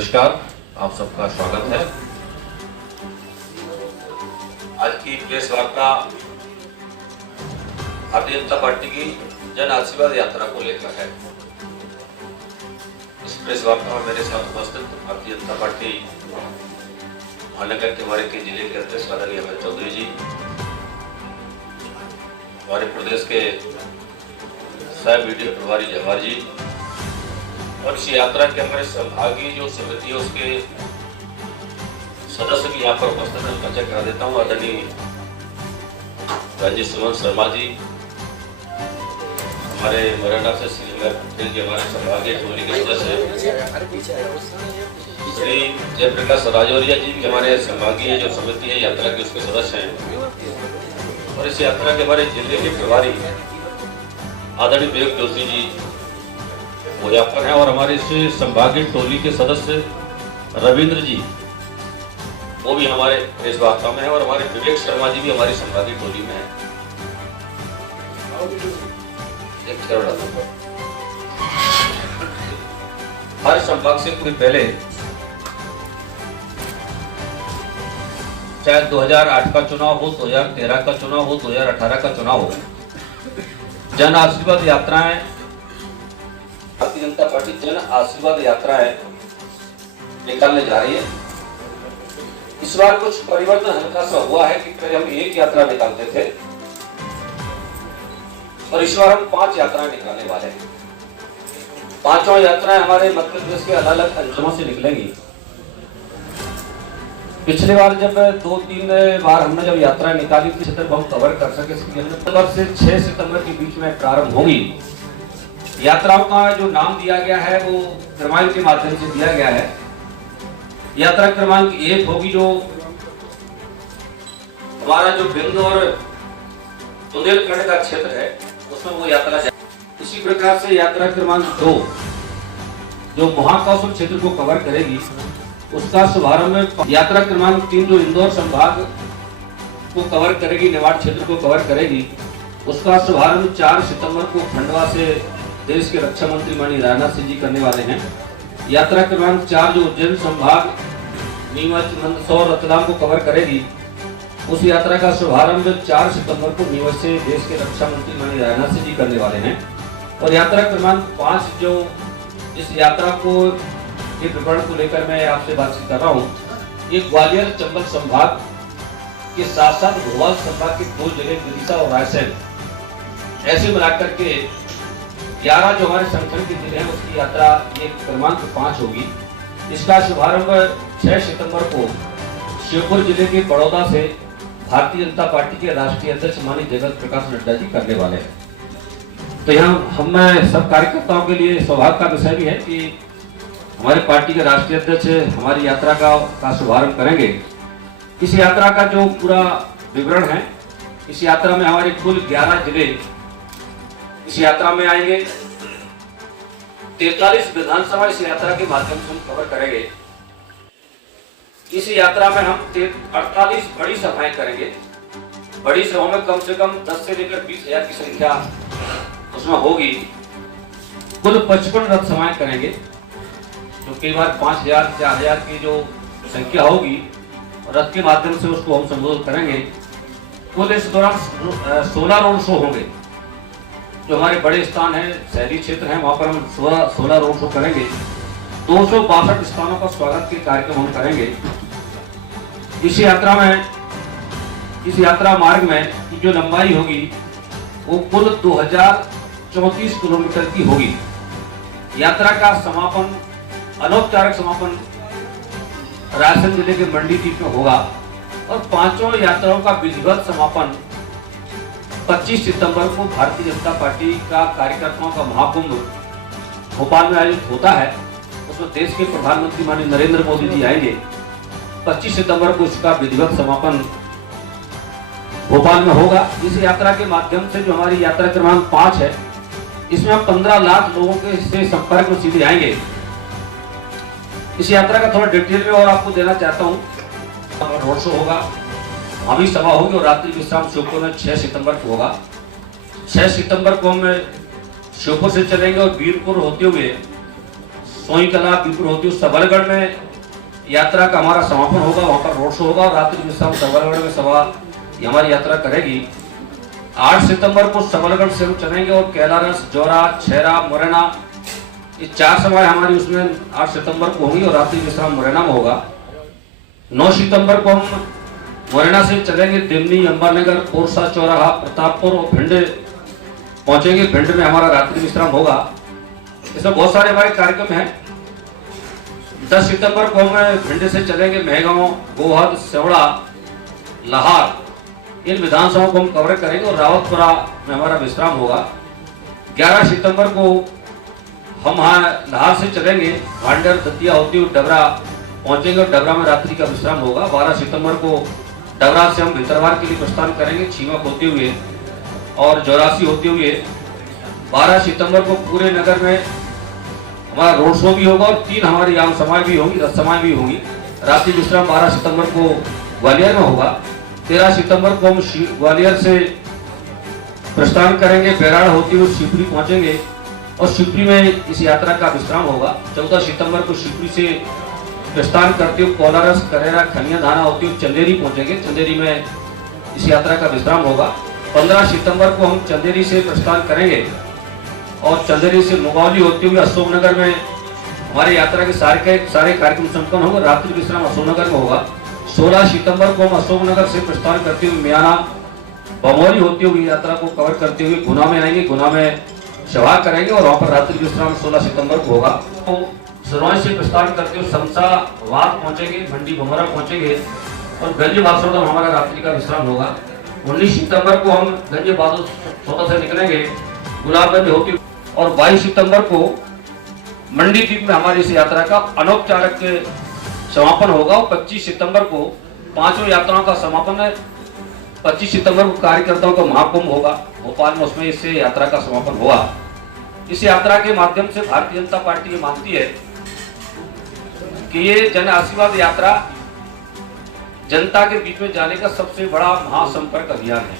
नमस्कार, आप सबका स्वागत है। आज की प्रेस वार्ता भारतीय जनता पार्टी की जन आशीर्वाद यात्रा को लेकर है। इस प्रेस वार्ता में मेरे साथ उपस्थित भारतीय जनता पार्टी महानगर तिवारी के जिले के अध्यक्ष आदरणीय अभय चौधरी जी, हमारे प्रदेश के सह वीडियो प्रभारी जवाहर जी और इस यात्रा के हमारे संभागीय जो समिति है उसके सदस्य भी यहाँ पर उपस्थित है। परिचय करा देता हूँ। आदरणीय राजीव सुमन शर्मा जी, हमारे मुरैना से श्री जी हमारे संभागीय टोली के सदस्य हैं। श्री जयप्रकाश राजौरिया जी भी हमारे संभागीय जो समिति है यात्रा के उसके सदस्य हैं। और इस यात्रा के हमारे जिले के प्रभारी आदरणीय विवेक जोशी जी वो यहाँ पर हैं। और हमारे इस संभागीय टोली के सदस्य रविंद्र जी वो भी हमारे प्रेस वार्ता में है। और हमारे विवेक शर्मा जी भी हमारी संभागीय टोली में है। हर संभाग से कोई पहले चाहे 2008 का चुनाव हो, 2013 का चुनाव हो, 2018 का चुनाव हो, जन आशीर्वाद यात्राएं, भारतीय जनता पार्टी जन आशीर्वाद यात्राएं निकालने जा रही है। इस बार कुछ परिवर्तन हल्का सा हुआ है कि पहले हम एक यात्रा निकालते थे और इस बार हम 5 यात्राएं निकालने वाले हैं। 5 यात्राएं हमारे मध्य प्रदेश के अलग अलग अंचलों से निकलेंगी। पिछली बार जब 2-3 बार हमने जब यात्रा निकाली थी तब हम कवर कर सके, सितंबर से 6 सितंबर के बीच में प्रारंभ होगी। यात्राओं का जो नाम दिया गया है वो क्रमांक के माध्यम से दिया गया है। यात्रा क्रमांक 1 होगी जो हमारा जो बिंद और बुंदेलखंड का क्षेत्र है उसमें वो यात्रा जाएगी। इसी प्रकार से यात्रा क्रमांक 2 जो महाकौशल क्षेत्र को कवर करेगी उसका शुभारंभ। यात्रा क्रमांक 3 जो इंदौर संभाग को कवर करेगी, निवाड़ क्षेत्र को कवर करेगी, उसका शुभारंभ 4 सितंबर को खंडवा से देश के रक्षा मंत्री माननीय राजनाथ सिंह जी करने वाले हैं। यात्रा क्रमांक 4 जो उज्जैन संभाग नीमच, मंदसौर, रतलाम को कवर करेगी, उस यात्रा का शुभारंभ 4 सितंबर को नीमच से देश के रक्षा मंत्री माननीय राजनाथ सिंह जी करने वाले हैं। और यात्रा क्रमांक 5 जो इस यात्रा को के विवरण को लेकर मैं आपसे बातचीत कर रहा हूँ, ये ग्वालियर चंबल संभाग के साथ साथ भोपाल संभाग के 2 जिले विदिशा और रायसेन ऐसे मिलाकर के 11 जो हमारे संगठन के जिले हैं उसकी यात्रा ये क्रमांक 5 होगी। इसका शुभारंभ 6 सितंबर को श्योपुर जिले के बड़ौदा से भारतीय जनता पार्टी के राष्ट्रीय अध्यक्ष माननीय जगत प्रकाश नड्डा जी करने वाले हैं। तो यहाँ हम सब कार्यकर्ताओं के लिए सौभाग्य का विषय भी है कि हमारे पार्टी के राष्ट्रीय अध्यक्ष हमारी यात्रा का शुभारंभ करेंगे। इस यात्रा का जो पूरा विवरण है, इस यात्रा में हमारे कुल 11 जिले इस यात्रा में आएंगे। 43 विधानसभा इस यात्रा के माध्यम से हम कवर करेंगे। इस यात्रा में हम 48 बड़ी सभाएं करेंगे। बड़ी सभाओं में कम से कम 10 से लेकर 20,000 की संख्या उसमें होगी। कुल 55 रथ सभाएं करेंगे, जो कई बार 5,000 4,000 की जो संख्या होगी रथ के माध्यम से उसको हम संबोधित करेंगे। कुल इस दौरान 16 रोड शो होंगे। जो हमारे बड़े स्थान हैं, शहरी क्षेत्र हैं, वहां पर हम 16 रोड शो करेंगे। 262 स्थानों का स्वागत के कार्यक्रम हम करेंगे। इस यात्रा मार्ग में की जो लंबाई होगी वो कुल 2034 किलोमीटर की होगी। यात्रा का समापन, अनौपचारिक समापन रायसेन जिले के मंडी द्वीप में होगा और 5 यात्राओं का विधिवत समापन 25 सितंबर को भारतीय जनता पार्टी का कार्यकर्ताओं का महाकुंभ भोपाल में आयोजित होता है। उसमें देश के प्रधानमंत्री माननीय नरेंद्र मोदी जी आएंगे। 25 सितंबर को इसका विधिवत समापन भोपाल में होगा। इस यात्रा के माध्यम से जो हमारी यात्रा क्रमांक 5 है, इसमें हम 15 लाख लोगों के से संपर्क में सीधे आएंगे। इस यात्रा का थोड़ा डिटेल में और आपको देना चाहता हूँ। रोड शो होगा, हमी सभा होगी और रात्रि विश्राम श्योपुर में 6 सितंबर को होगा। 6 सितंबर को हम श्योपुर से चलेंगे और वीरपुर होते हुए सोईकला, पीपुर होती हुई सबलगढ़ में यात्रा का हमारा समापन होगा। वहां पर रोड शो होगा और रात्रि विश्राम सबलगढ़ में सभा हमारी यात्रा करेगी। 8 सितंबर को सबलगढ़ से हम चलेंगे और कैलारस, जौरा, छेरा, मुरैना, ये 4 सभाएं हमारी उसमें 8 सितंबर को होंगी और रात्रि विश्राम मुरैना में होगा। 9 सितंबर को हम मुरैना से चलेंगे दिमनी, अंबानगर, कोरसा, चौराहा, प्रतापपुर और भिंड पहुंचेंगे। भिंड में हमारा रात्रि विश्राम होगा। इसमें बहुत सारे हमारे कार्यक्रम हैं। 10 सितंबर को हम भिंड से चलेंगे मेहगांव, गोहद, सेवड़ा, लाहार, इन विधानसभाओं को हम कवर करेंगे और रावतपुरा में हमारा विश्राम होगा। 11 सितंबर को हम लाहार से चलेंगे भांडर, दतिया होती हुई डबरा पहुंचेंगे और डबरा में रात्रि का विश्राम होगा। 12 सितंबर को डबरा से हम भितरवार के लिए प्रस्थान करेंगे, छीमक होते हुए और जौरासी होते हुए। 12 सितंबर को पूरे नगर में हमारा रोड शो भी होगा और 3 हमारी आम सभाएं भी होंगी, रथ सभाएं भी होंगी। रात्रि विश्राम 12 सितंबर को ग्वालियर में होगा। 13 सितंबर को हम ग्वालियर से प्रस्थान करेंगे, बैराड़ होते हुए शिवपुरी पहुंचेंगे और शिवपुरी में इस यात्रा का विश्राम होगा। 14 सितंबर को शिवपुरी से प्रस्थान करते हुए कोलारस, करेरा, खनिया धाना होते हुए चंदेरी पहुंचेंगे। चंदेरी में इस यात्रा का विश्राम होगा। 15 सितंबर को हम चंदेरी से प्रस्थान करेंगे और चंदेरी से मुगौली होते हुए अशोकनगर में हमारी यात्रा के सारे कार्यक्रम संपन्न होंगे। रात्रि विश्राम अशोकनगर में होगा। 16 सितंबर को हम अशोकनगर से प्रस्थान करते हुए मियाना, बमौली होते हुए यात्रा को कवर करते हुए गुना में आएंगे। गुना में सभा करेंगे और वहां पर रात्रि विश्राम 16 सितंबर को होगा। तो सरोज से प्रस्थान करते हुए समसा, वाद पहुंचेंगे, मंडी भमरा पहुंचेंगे और गंज बासोदा हमारा रात्रि का विश्राम होगा। 19 सितंबर को हम गंज बासोदा से निकलेंगे गुलाबगंज होते और 22 सितंबर को मंडी द्वीप में हमारी इस यात्रा का अनौपचारिक समापन होगा। और 25 सितंबर को 5 यात्राओं का समापन है। 25 सितंबर को कार्यकर्ताओं का महाकुंभ होगा भोपाल में, उसमें इससे यात्रा का समापन होगा। इस यात्रा के माध्यम से भारतीय जनता पार्टी ये मानती है कि ये जन आशीर्वाद यात्रा जनता के बीच में जाने का सबसे बड़ा महासंपर्क अभियान है।